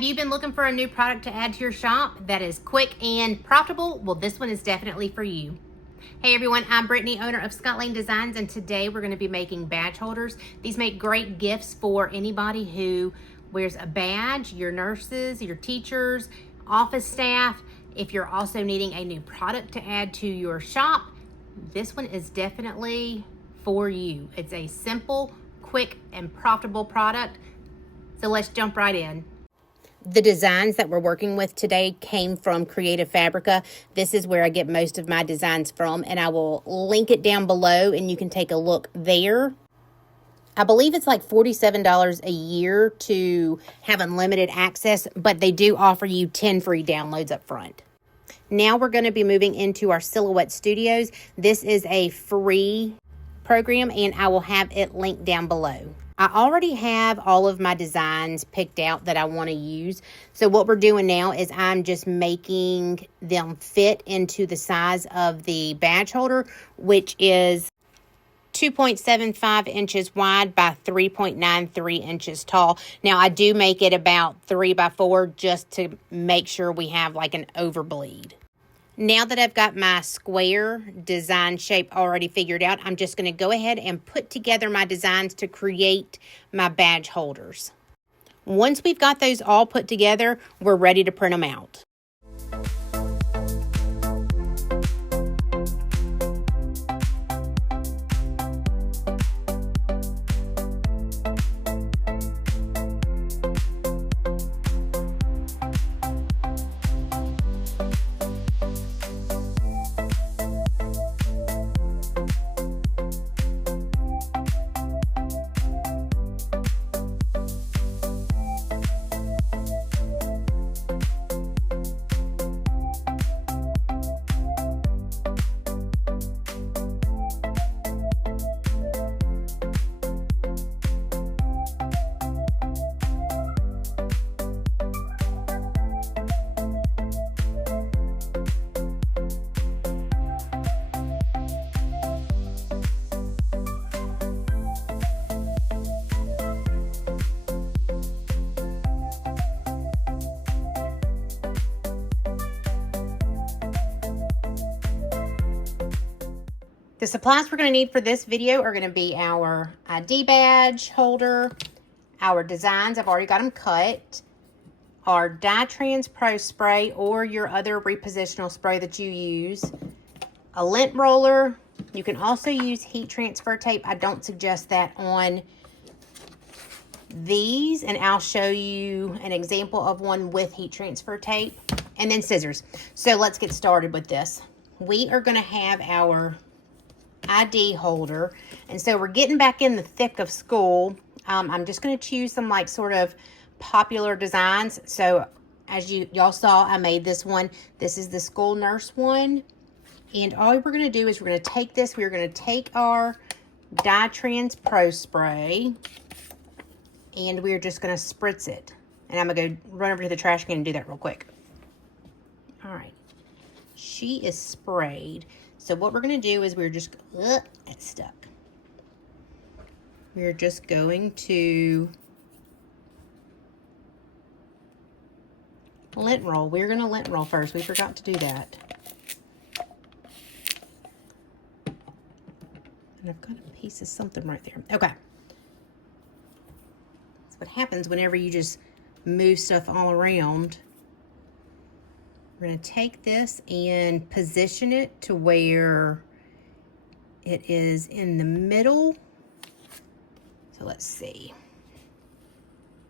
Have you been looking for a new product to add to your shop that is quick and profitable? Well, this one is definitely for you. Hey everyone, I'm Brittany, owner of Scott Lane Designs, and today we're going to be making badge holders. These make great gifts for anybody who wears a badge, your nurses, your teachers, office staff. If you're also needing a new product to add to your shop, this one is definitely for you. It's a simple, quick, and profitable product. So let's jump right in. The designs that we're working with today came from Creative Fabrica. This is where I get most of my designs from, and I will link it down below and you can take a look there. I believe it's like $47 a year to have unlimited access, but they do offer you 10 free downloads up front. Now we're going to be moving into our Silhouette Studios. This is a free program and I will have it linked down below. I already have all of my designs picked out that I want to use. So what we're doing now is I'm just making them fit into the size of the badge holder, which is 2.75 inches wide by 3.93 inches tall. Now I do make it about 3 by 4 just to make sure we have like an overbleed. Now that I've got my square design shape already figured out, I'm just going to go ahead and put together my designs to create my badge holders. Once we've got those all put together, we're ready to print them out. The supplies we're going to need for this video are going to be our ID badge holder, our designs, I've already got them cut, our Dye-Trans Pro spray or your other repositional spray that you use, a lint roller. You can also use heat transfer tape. I don't suggest that on these, and I'll show you an example of one with heat transfer tape, and then scissors. So let's get started with this. We are going to have our ID holder, and so we're getting back in the thick of school. I'm just going to choose some like sort of popular designs. So as y'all saw, I made this one. This is the school nurse one, and all we're going to do is we're going to take this, we're going to take our Dye-Trans Pro spray, and we're just going to spritz it. And I'm going to go run over to the trash can and do that real quick. All right, she is sprayed. So what we're going to do is we're just, it's stuck. We're just going to lint roll. We're going to lint roll first. We forgot to do that. And I've got a piece of something right there. Okay. That's what happens whenever you just move stuff all around. We're going to take this and position it to where it is in the middle. So let's see.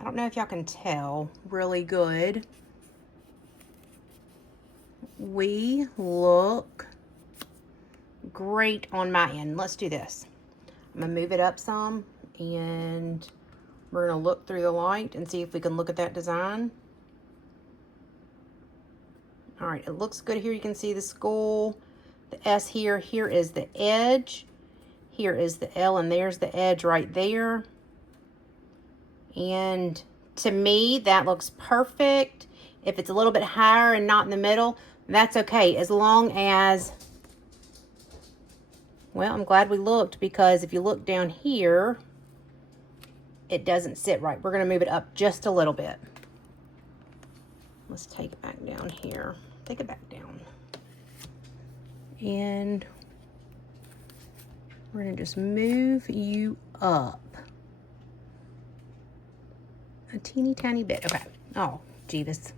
I don't know if y'all can tell really good. We look great on my end. Let's do this. I'm going to move it up some, and we're going to look through the light and see if we can look at that design. All right, it looks good here. You can see the school, the S here. Here is the edge. Here is the L, and there's the edge right there. And to me, that looks perfect. If it's a little bit higher and not in the middle, that's okay. As long as, well, I'm glad we looked, because if you look down here, it doesn't sit right. We're going to move it up just a little bit. Let's take it back down here. Take it back down. And we're gonna just move you up a teeny tiny bit. Okay. Oh, Jeebus.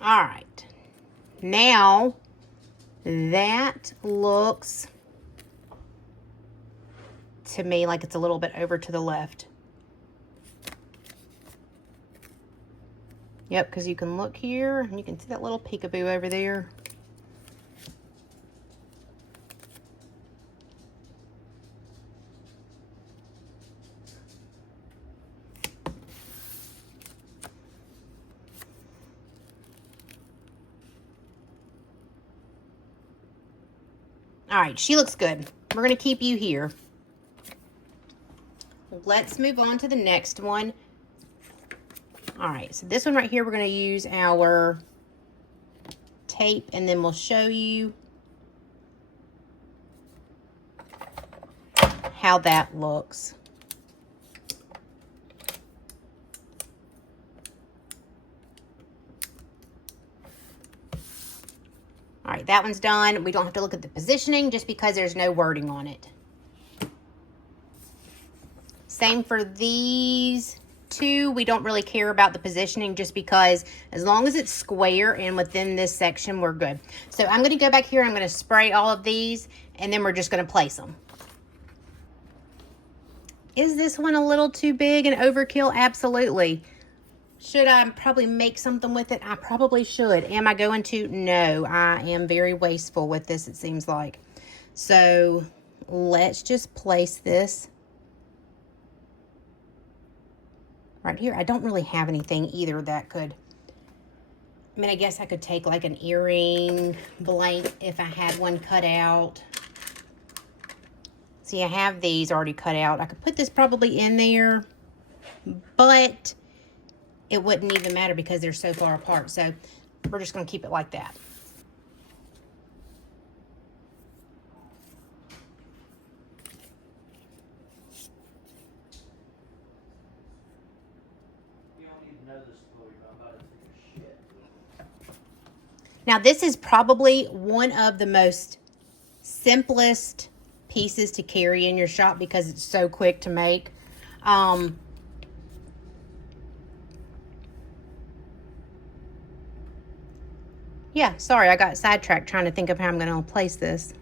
All right. Now that looks to me like it's a little bit over to the left. Yep, because you can look here and you can see that little peekaboo over there. All right, she looks good. We're going to keep you here. Let's move on to the next one. All right, so this one right here, we're going to use our tape, and then we'll show you how that looks. All right, that one's done. We don't have to look at the positioning just because there's no wording on it. Same for these two. We don't really care about the positioning just because as long as it's square and within this section, we're good. So I'm going to go back here. I'm going to spray all of these, and then we're just going to place them. Is this one a little too big and overkill? Absolutely. Should I probably make something with it? I probably should. Am I going to? No, I am very wasteful with this, it seems like. So let's just place this right here. I don't really have anything either that could, I mean, I guess I could take like an earring blank if I had one cut out. See, I have these already cut out. I could put this probably in there, but it wouldn't even matter because they're so far apart. So we're just going to keep it like that. Now, this is probably one of the most simplest pieces to carry in your shop because it's so quick to make. Yeah, sorry, I got sidetracked trying to think of how I'm going to place this.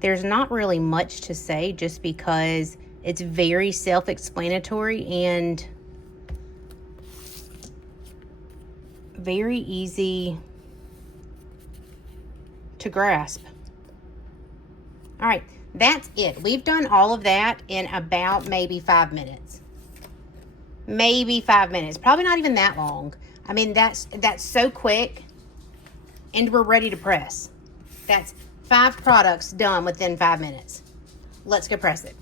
There's not really much to say just because it's very self-explanatory and very easy to grasp. All right, that's it. We've done all of that in about maybe 5 minutes. Maybe 5 minutes. Probably not even that long. I mean, that's so quick, and we're ready to press. That's 5 products done within 5 minutes. Let's go press it.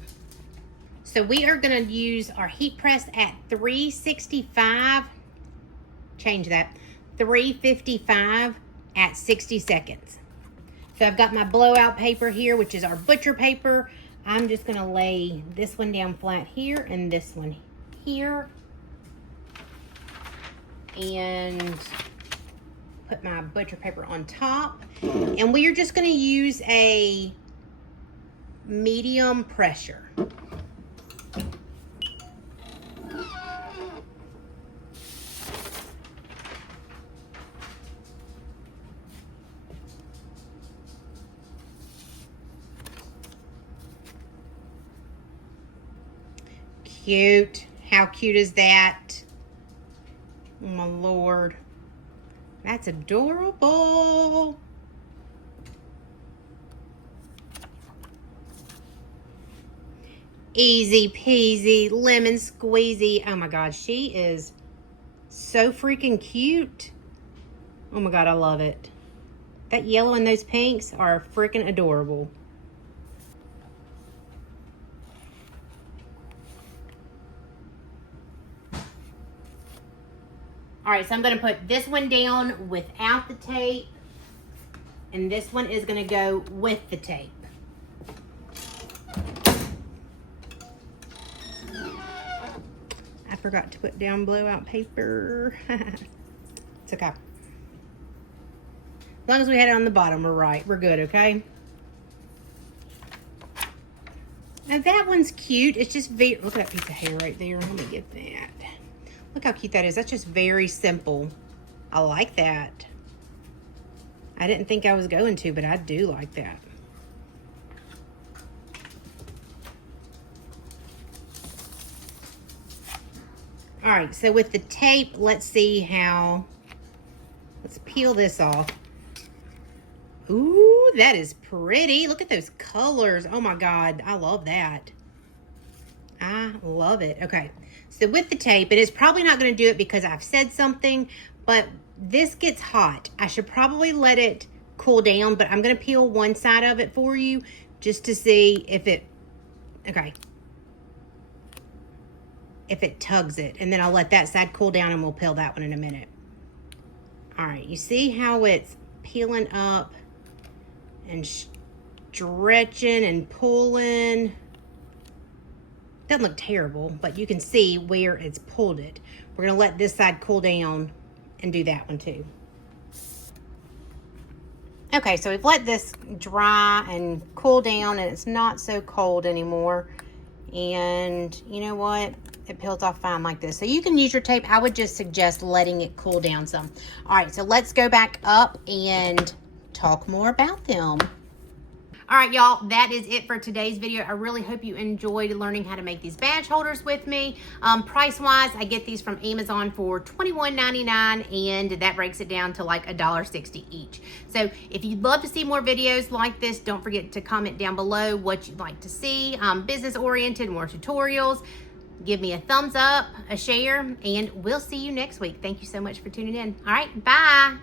So we are going to use our heat press at 365. Change that. 355 at 60 seconds. So I've got my blowout paper here, which is our butcher paper. I'm just going to lay this one down flat here and this one here. And put my butcher paper on top. And we are just going to use a medium pressure. Cute. How cute is that? Oh my Lord. That's adorable. Easy peasy, lemon squeezy. Oh my God, she is so freaking cute. Oh my God, I love it. That yellow and those pinks are freaking adorable. All right, so I'm gonna put this one down without the tape, and this one is gonna go with the tape. I forgot to put down blowout paper. It's okay. As long as we had it on the bottom, we're right. We're good, okay? Now that one's cute. It's just very, look at that piece of hair right there. Let me get that. Look how cute that is. That's just very simple. I like that. I didn't think I was going to, but I do like that. All right, so with the tape, let's see how, let's peel this off. Ooh, that is pretty. Look at those colors. Oh my God, I love that. I love it. Okay, so with the tape, it is probably not gonna do it because I've said something, but this gets hot. I should probably let it cool down, but I'm gonna peel one side of it for you just to see if it, okay, if it tugs it, and then I'll let that side cool down and we'll peel that one in a minute. All right, you see how it's peeling up and stretching and pulling. Doesn't look terrible, but you can see where it's pulled it. We're gonna let this side cool down and do that one too. Okay, so we've let this dry and cool down, and it's not so cold anymore. And you know what? It peels off fine like this. So you can use your tape. I would just suggest letting it cool down some. All right, so let's go back up and talk more about them. All right, y'all, that is it for today's video. I really hope you enjoyed learning how to make these badge holders with me. Price-wise, I get these from Amazon for $21.99, and that breaks it down to like $1.60 each. So if you'd love to see more videos like this, don't forget to comment down below what you'd like to see. Business-oriented, more tutorials. Give me a thumbs up, a share, and we'll see you next week. Thank you so much for tuning in. All right, bye.